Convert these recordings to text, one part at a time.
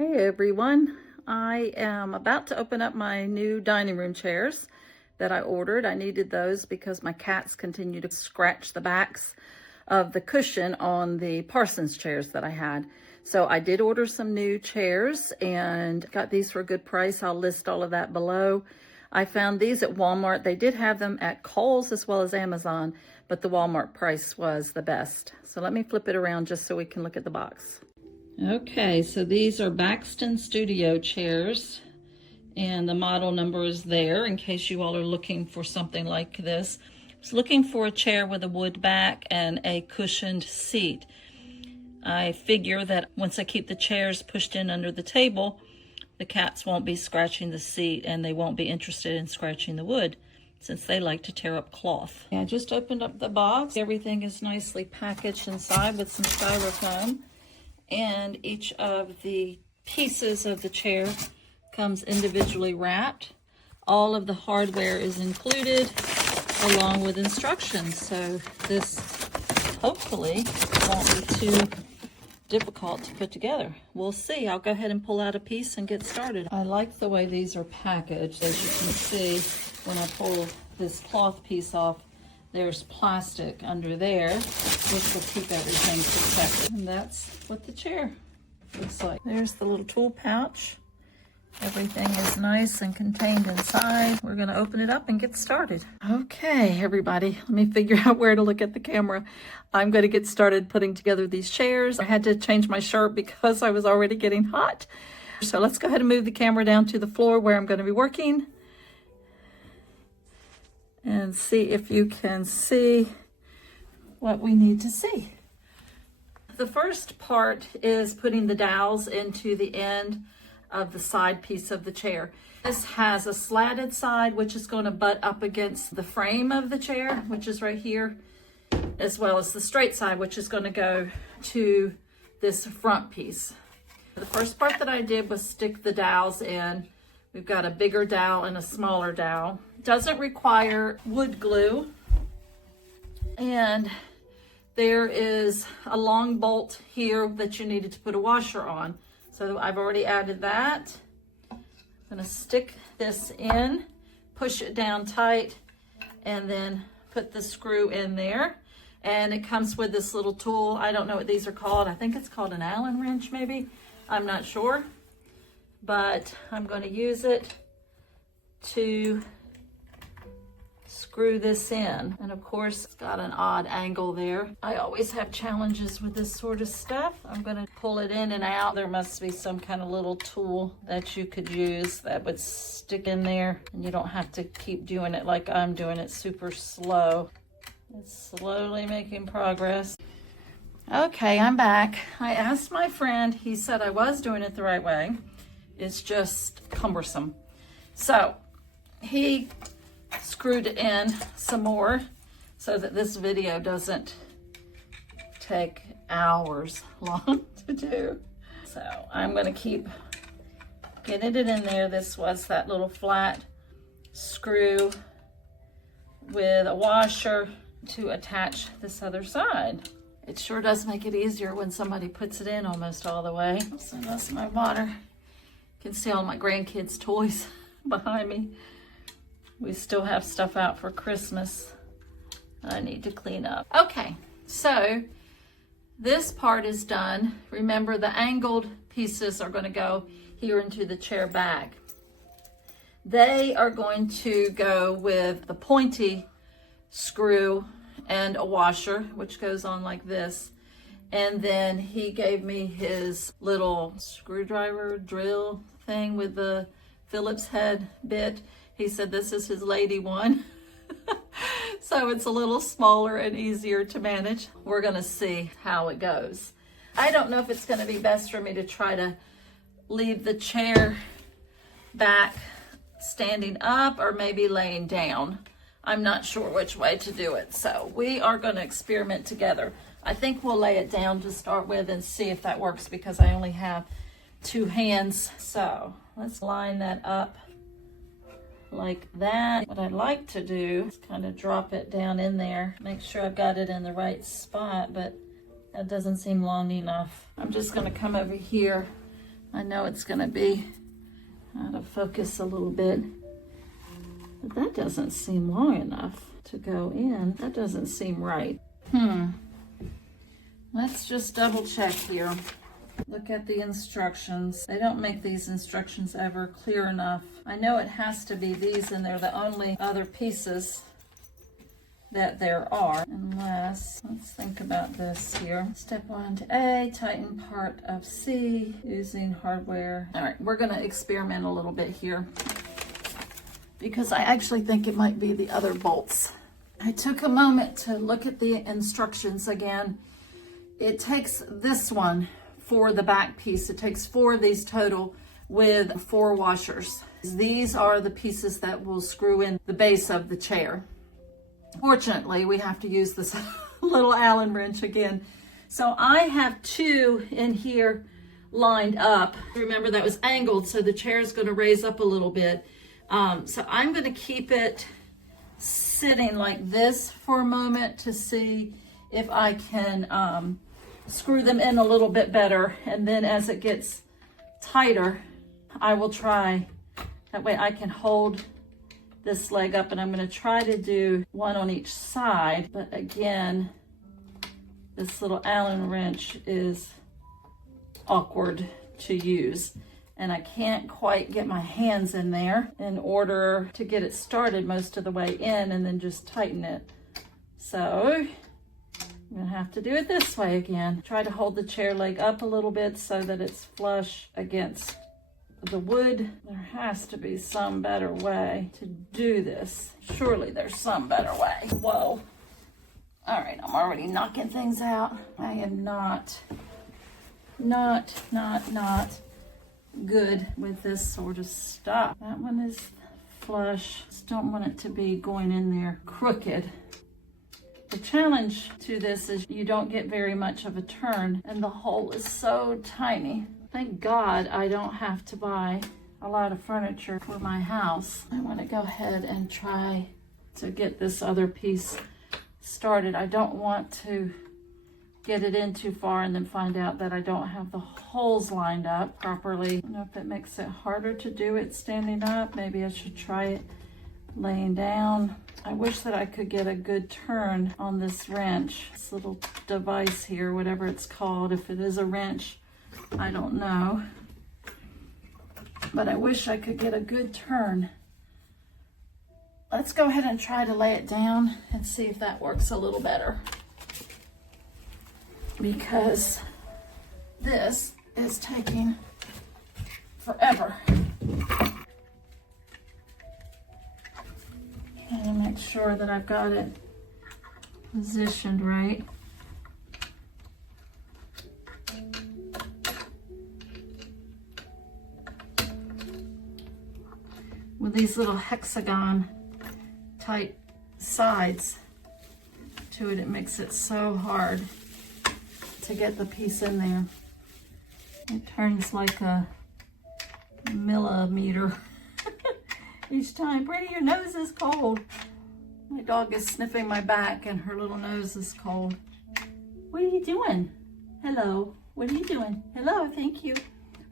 Hey everyone, I am about to open up my new dining room chairs that I ordered. I needed those because my cats continue to scratch the backs of the cushion on the Parsons chairs that I had. So I did order some new chairs and got these for a good price. I'll list all of that below. I found these at Walmart. They did have them at Kohl's as well as Amazon, but the Walmart price was the best. So let me flip it around just so we can look at the box. Okay, so these are Baxton Studio chairs, and the model number is there in case you all are looking for something like this. I was looking for a chair with a wood back and a cushioned seat. I figure that once I keep the chairs pushed in under the table, the cats won't be scratching the seat and they won't be interested in scratching the wood since they like to tear up cloth. I just opened up the box. Everything is nicely packaged inside with some styrofoam. And each of the pieces of the chair comes individually wrapped. All of the hardware is included along with instructions. So this hopefully won't be too difficult to put together. We'll see. I'll go ahead and pull out a piece and get started. I like the way these are packaged. As you can see, when I pull this cloth piece off, there's plastic under there, which will keep everything protected. And that's what the chair looks like. There's the little tool pouch. Everything is nice and contained inside. We're gonna open it up and get started. Okay, everybody, let me figure out where to look at the camera. I'm gonna get started putting together these chairs. I had to change my shirt because I was already getting hot. So let's go ahead and move the camera down to the floor where I'm gonna be working, and see if you can see what we need to see. The first part is putting the dowels into the end of the side piece of the chair. This has a slatted side, which is going to butt up against the frame of the chair, which is right here, as well as the straight side, which is going to go to this front piece. The first part that I did was stick the dowels in. We've got a bigger dowel and a smaller dowel. Doesn't require wood glue. And there is a long bolt here that you needed to put a washer on. So I've already added that. I'm gonna stick this in, push it down tight, and then put the screw in there. And it comes with this little tool. I don't know what these are called. I think it's called an Allen wrench maybe. I'm not sure. But I'm going to use it to screw this in. And of course, it's got an odd angle there. I always have challenges with this sort of stuff. I'm going to pull it in and out. There must be some kind of little tool that you could use that would stick in there, and you don't have to keep doing it like I'm doing it super slow. It's slowly making progress. Okay, I'm back. I asked my friend. He said I was doing it the right way. It's just cumbersome. So he screwed it in some more so that this video doesn't take hours long to do. So I'm gonna keep getting it in there. This was that little flat screw with a washer to attach this other side. It sure does make it easier when somebody puts it in almost all the way. So that's my water. You can see all my grandkids' toys behind me. We still have stuff out for Christmas I need to clean up. Okay, so this part is done. Remember, the angled pieces are going to go here into the chair back. They are going to go with the pointy screw and a washer, which goes on like this. And then he gave me his little screwdriver drill thing with the Phillips head bit. He said this is his lady one. So it's a little smaller and easier to manage. We're gonna see how it goes. I don't know if it's gonna be best for me to try to leave the chair back standing up or maybe laying down. I'm not sure which way to do it. So we are gonna experiment together. I think we'll lay it down to start with and see if that works because I only have two hands. So let's line that up like that. What I'd like to do is kind of drop it down in there, make sure I've got it in the right spot, but that doesn't seem long enough. I'm just gonna come over here I know it's gonna be out of focus a little bit, but that doesn't seem long enough to go in. That doesn't seem right. Let's just double check here. Look at the instructions. They don't make these instructions ever clear enough. I know it has to be these, and they're the only other pieces that there are, unless, let's think about this here. Step 1 to A, tighten part of C using hardware. All right, we're gonna experiment a little bit here because I actually think it might be the other bolts. I took a moment to look at the instructions again. It takes this one for the back piece. It takes 4 of these total with 4 washers. These are the pieces that will screw in the base of the chair. Fortunately, we have to use this little Allen wrench again. So I have 2 in here lined up. Remember, that was angled, so the chair is going to raise up a little bit. So I'm going to keep it sitting like this for a moment to see if I can screw them in a little bit better. And then as it gets tighter, I will try. That way I can hold this leg up, and I'm going to try to do 1 on each side. But again, this little Allen wrench is awkward to use, and I can't quite get my hands in there in order to get it started most of the way in and then just tighten it. So I'm gonna have to do it this way again. Try to hold the chair leg up a little bit so that it's flush against the wood. There has to be some better way to do this. Surely there's some better way. Whoa. All right, I'm already knocking things out. I am not good with this sort of stuff. That one is flush. Just don't want it to be going in there crooked. The challenge to this is you don't get very much of a turn, and the hole is so tiny. Thank God I don't have to buy a lot of furniture for my house. I want to go ahead and try to get this other piece started. I don't want to get it in too far and then find out that I don't have the holes lined up properly. I don't know if it makes it harder to do it standing up. Maybe I should try it laying down. I wish that I could get a good turn on this wrench, this little device here, whatever it's called. If it is a wrench, I don't know. But I wish I could get a good turn. Let's go ahead and try to lay it down and see if that works a little better. Because this is taking forever. Trying to make sure that I've got it positioned right. With these little hexagon type sides to it, it makes it so hard to get the piece in there. It turns like a millimeter each time. Brittany, your nose is cold. My dog is sniffing my back and her little nose is cold. What are you doing? Hello. What are you doing? Hello, thank you.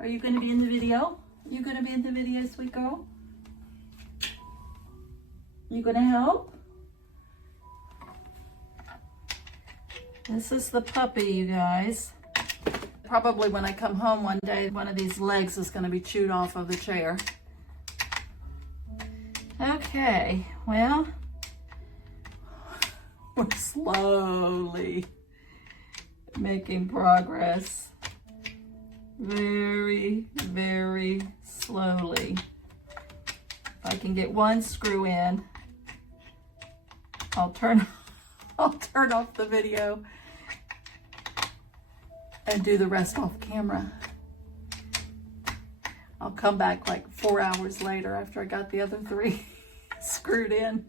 Are you going to be in the video? You going to be in the video, sweet girl? You going to help? This is the puppy, you guys. Probably when I come home one day, one of these legs is going to be chewed off of the chair. Okay, well, we're slowly making progress. Very, very slowly. If I can get one screw in, I'll turn off the video and do the rest off camera. I'll come back like 4 hours later after I got the other 3 screwed in.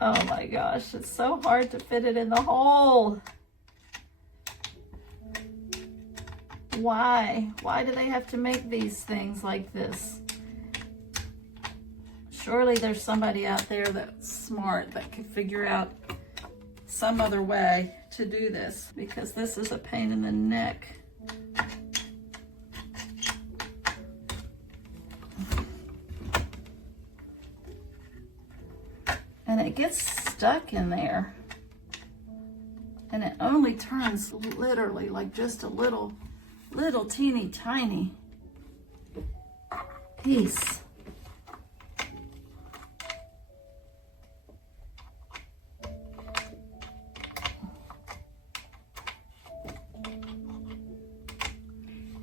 Oh my gosh, it's so hard to fit it in the hole. Why? Why do they have to make these things like this? Surely there's somebody out there that's smart that could figure out some other way to do this because this is a pain in the neck. And it gets stuck in there. And it only turns literally like just a little teeny tiny piece.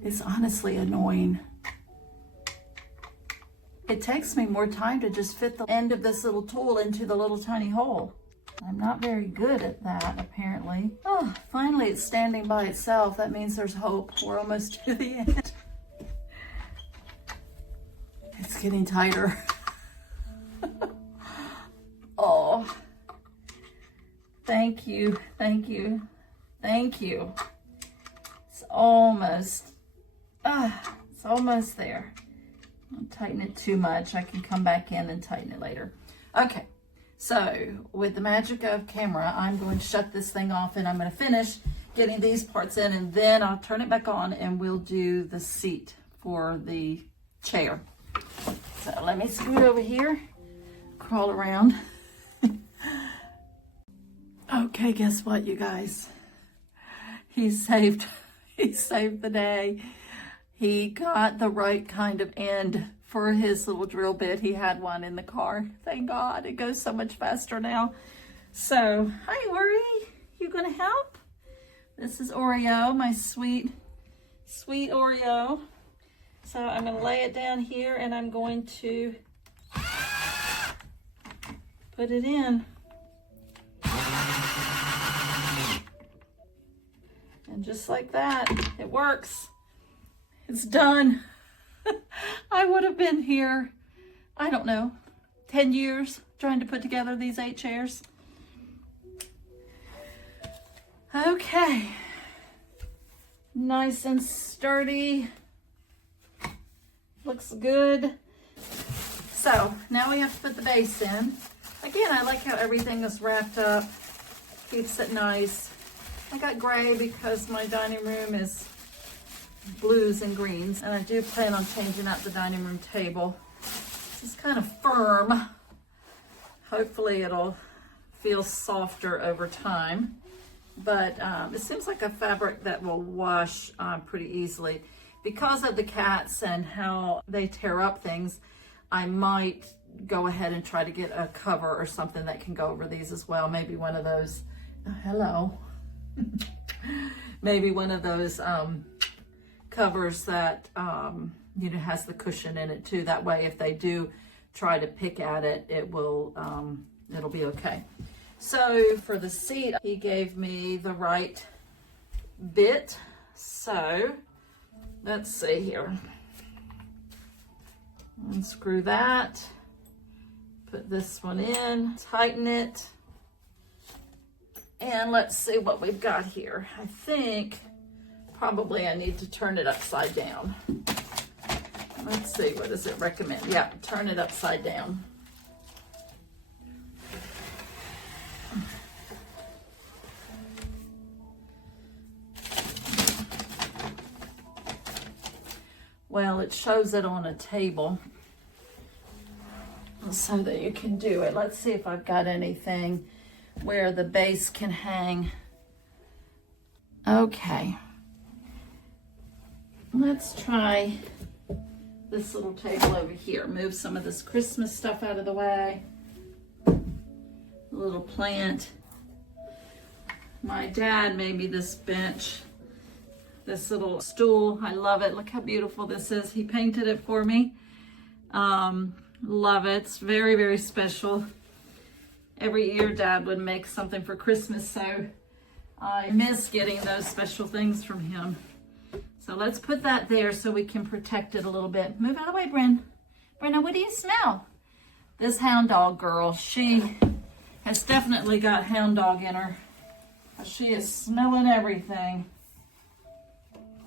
It's honestly annoying. It takes me more time to just fit the end of this little tool into the little tiny hole. I'm not very good at that, apparently. Oh, finally it's standing by itself. That means there's hope. We're almost to the end. It's getting tighter. Oh, thank you, thank you, thank you. It's almost there. Don't tighten it too much. I can come back in and tighten it later. Okay, so with the magic of camera, I'm going to shut this thing off and I'm going to finish getting these parts in, and then I'll turn it back on and we'll do the seat for the chair. So let me scoot over here, crawl around. Okay, guess what, you guys? He saved the day. He got the right kind of end for his little drill bit. He had one in the car. Thank God, it goes so much faster now. So, hi Ori, you gonna help? This is Oreo, my sweet Oreo. So I'm gonna lay it down here and I'm going to put it in. And just like that, it works. It's done. I would have been here, I don't know, 10 years trying to put together these 8 chairs. Okay. Nice and sturdy. Looks good. So now we have to put the base in. Again, I like how everything is wrapped up. Keeps it nice. I got gray because my dining room is blues and greens, and I do plan on changing out the dining room table. It's kind of firm. Hopefully it'll feel softer over time, but it seems like a fabric that will wash pretty easily. Because of the cats and how they tear up things, I might go ahead and try to get a cover or something that can go over these as well. Maybe one of those, hello. Maybe one of those covers that you know, has the cushion in it too. That way, if they do try to pick at it, it will it'll be okay. So for the seat, he gave me the right bit. So let's see here. Unscrew that. Put this one in. Tighten it. And let's see what we've got here. I think probably I need to turn it upside down. Let's see, what does it recommend? Yeah, turn it upside down. Well, it shows it on a table so that you can do it. Let's see if I've got anything where the base can hang. Okay. Let's try this little table over here. Move some of this Christmas stuff out of the way. A little plant. My dad made me this bench, this little stool. I love it. Look how beautiful this is. He painted it for me. Love it. It's very, very special. Every year Dad would make something for Christmas, so I miss getting those special things from him. So let's put that there so we can protect it a little bit. Move out of the way, Bryn. Brenna, what do you smell? This hound dog girl, she has definitely got hound dog in her. She is smelling everything.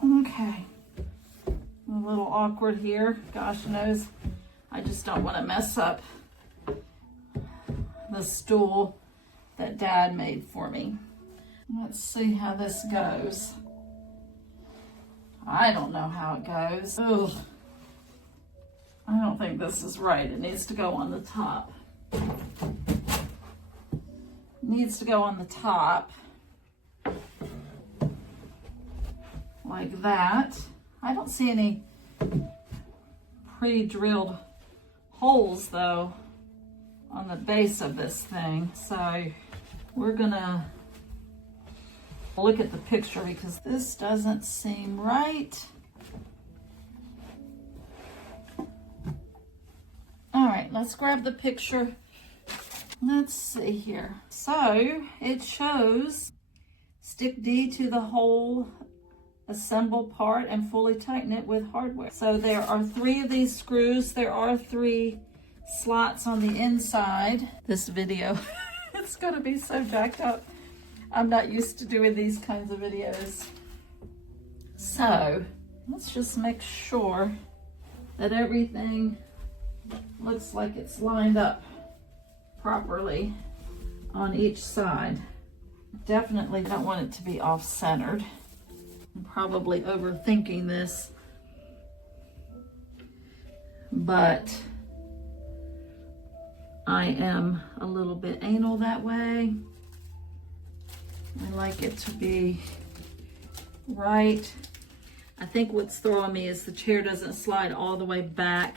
Okay. A little awkward here. Gosh knows, I just don't want to mess up the stool that Dad made for me. Let's see how this goes. I don't know how it goes. Ugh. I don't think this is right. It needs to go on the top. Needs to go on the top. Like that. I don't see any pre-drilled holes though on the base of this thing. So we're gonna look at the picture because this doesn't seem right. All right, let's grab the picture. Let's see here. So it shows stick D to the hole, assemble part, and fully tighten it with hardware. So there are 3 of these screws. There are 3 slots on the inside. This video, it's gonna be so jacked up. I'm not used to doing these kinds of videos. So let's just make sure that everything looks like it's lined up properly on each side. Definitely don't want it to be off-centered. I'm probably overthinking this, but I am a little bit anal that way. I like it to be right. I think what's throwing me is the chair doesn't slide all the way back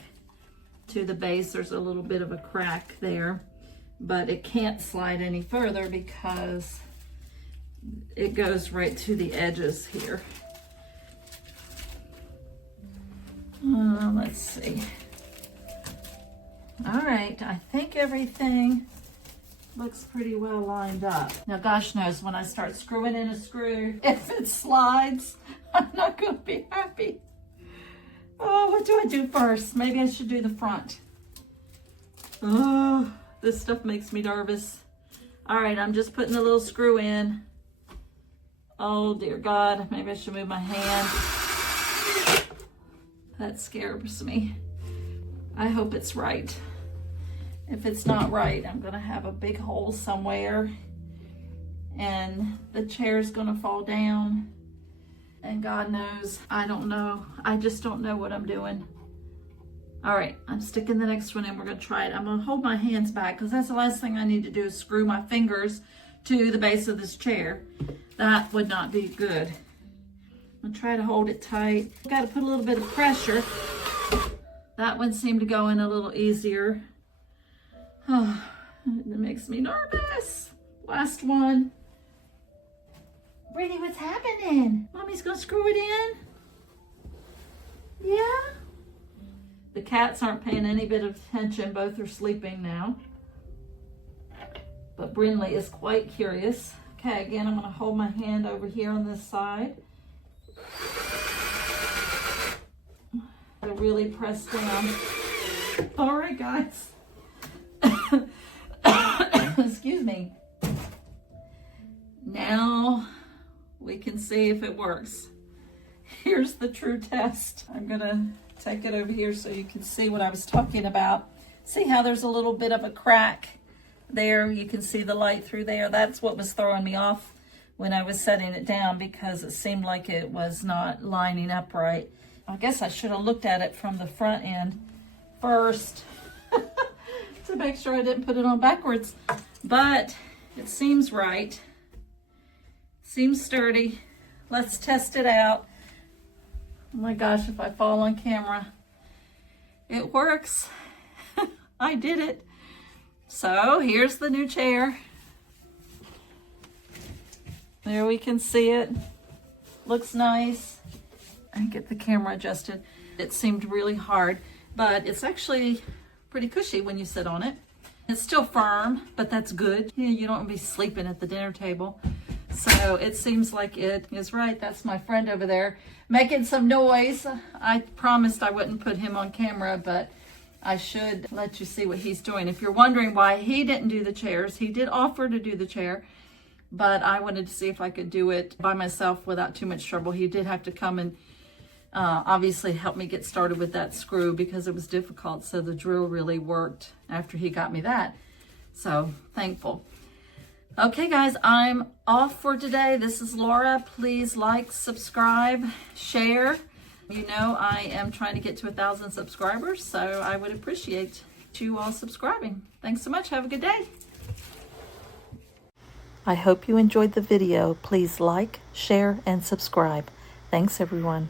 to the base. There's a little bit of a crack there, but it can't slide any further because it goes right to the edges here. Let's see. All right, I think everything looks pretty well lined up. Now, gosh knows when I start screwing in a screw, if it slides, I'm not gonna be happy. Oh, what do I do first? Maybe I should do the front. Oh, this stuff makes me nervous. All right, I'm just putting a little screw in. Oh, dear God, maybe I should move my hand. That scares me. I hope it's right. If it's not right, I'm gonna have a big hole somewhere and the chair's gonna fall down. And God knows, I don't know. I just don't know what I'm doing. All right, I'm sticking the next one in. We're gonna try it. I'm gonna hold my hands back because that's the last thing I need to do is screw my fingers to the base of this chair. That would not be good. I'm gonna try to hold it tight. Gotta put a little bit of pressure. That one seemed to go in a little easier. Oh, it makes me nervous. Last one. Brady, what's happening? Mommy's gonna screw it in? Yeah? The cats aren't paying any bit of attention. Both are sleeping now. But Brinley is quite curious. Okay, again, I'm gonna hold my hand over here on this side. Really press down. All right, guys. Excuse me. Now we can see if it works. Here's the true test. I'm gonna take it over here so you can see what I was talking about. See how there's a little bit of a crack there? You can see the light through there. That's what was throwing me off when I was setting it down because it seemed like it was not lining up right. I guess I should have looked at it from the front end first to make sure I didn't put it on backwards. But it seems right. Seems sturdy. Let's test it out. Oh my gosh, if I fall on camera. It works. I did it. So here's the new chair. There we can see it. Looks nice. I get the camera adjusted. It seemed really hard, but it's actually pretty cushy when you sit on it. It's still firm, but that's good. You don't want to be sleeping at the dinner table. So it seems like it is right. That's my friend over there making some noise. I promised I wouldn't put him on camera, but I should let you see what he's doing. If you're wondering why he didn't do the chairs, he did offer to do the chair, but I wanted to see if I could do it by myself without too much trouble. He did have to come and obviously help me get started with that screw because it was difficult. So the drill really worked after he got me that. So thankful. Okay guys, I'm off for today. This is Laura. Please like, subscribe, share. You know I am trying to get to 1,000 subscribers, so I would appreciate you all subscribing. Thanks so much. Have a good day. I hope you enjoyed the video. Please like, share, and subscribe. Thanks everyone.